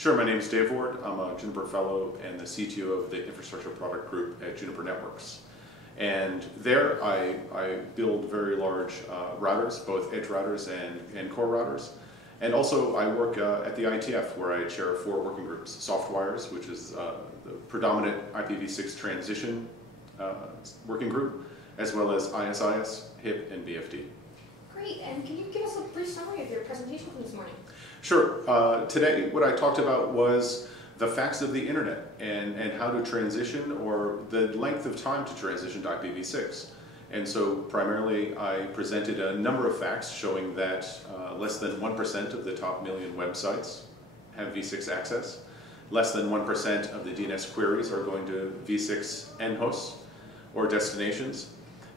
Sure, my name is Dave Ward. I'm a Juniper Fellow and the CTO of the Infrastructure Product Group at Juniper Networks. And there I build very large routers, both edge routers and core routers. And also I work at the ITF, where I chair 4 working groups: Softwires, which is the predominant IPv6 transition working group, as well as ISIS, HIP, and BFD. Great, and can you give us a brief summary of your presentation from this morning? Sure. Today what I talked about was the facts of the internet and how to transition, or the length of time to transition to IPv6. And so primarily I presented a number of facts showing that less than 1% of the top million websites have v6 access. Less than 1% of the DNS queries are going to v6 end hosts or destinations.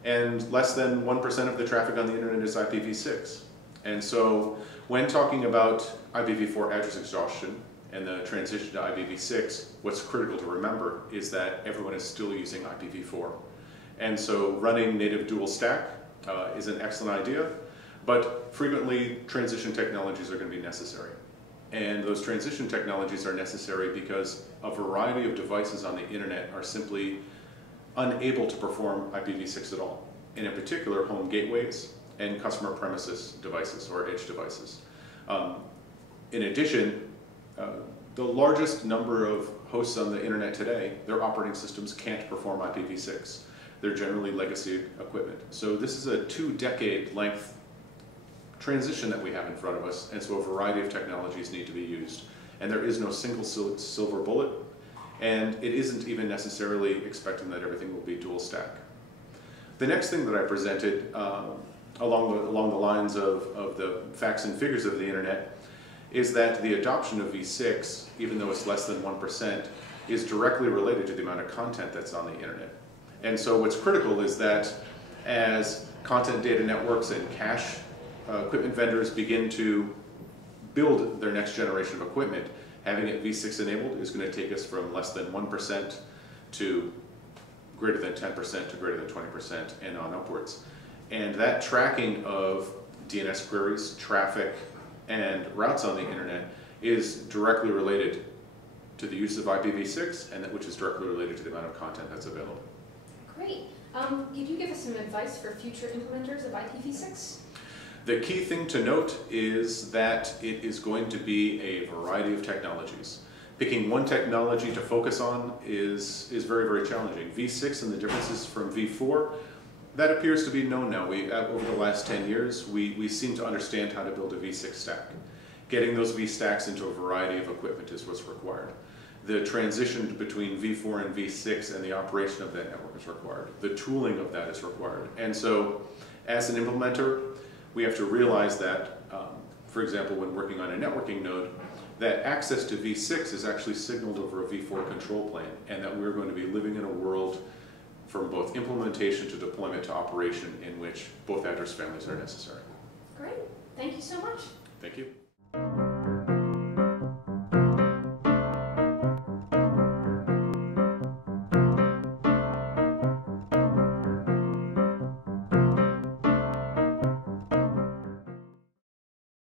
And less than 1% of the traffic on the internet is IPv6. And so when talking about IPv4 address exhaustion and the transition to IPv6, what's critical to remember is that everyone is still using IPv4. And so running native dual stack is an excellent idea, but frequently transition technologies are going to be necessary. And those transition technologies are necessary because a variety of devices on the internet are simply unable to perform IPv6 at all, and in particular home gateways and customer premises devices or edge devices. In addition, the largest number of hosts on the internet today, their operating systems can't perform IPv6. They're generally legacy equipment. So this is a 2-decade length transition that we have in front of us, and so a variety of technologies need to be used. And there is no single silver bullet, and it isn't even necessarily expecting that everything will be dual stack. The next thing that I presented along the lines of the facts and figures of the internet is that the adoption of v6, even though it's less than 1%, is directly related to the amount of content that's on the internet. And so what's critical is that as content data networks and cache equipment vendors begin to build their next generation of equipment, having it v6 enabled is going to take us from less than 1% to greater than 10% to greater than 20% and on upwards. And that tracking of DNS queries, traffic, and routes on the internet is directly related to the use of IPv6, and which is directly related to the amount of content that's available. Great. Could you give us some advice for future implementers of IPv6? The key thing to note is that it is going to be a variety of technologies. Picking one technology to focus on is very, very challenging. v6 and the differences from v4, that appears to be known now. Over the last 10 years, we seem to understand how to build a v6 stack. Getting those v-stacks into a variety of equipment is what's required. The transition between v4 and v6 and the operation of that network is required. The tooling of that is required. And so, as an implementer, we have to realize that, for example, when working on a networking node, that access to v6 is actually signaled over a v4 control plane, and that we're going to be living in a world from both implementation to deployment to operation in which both address families are necessary. Great. Thank you so much. Thank you.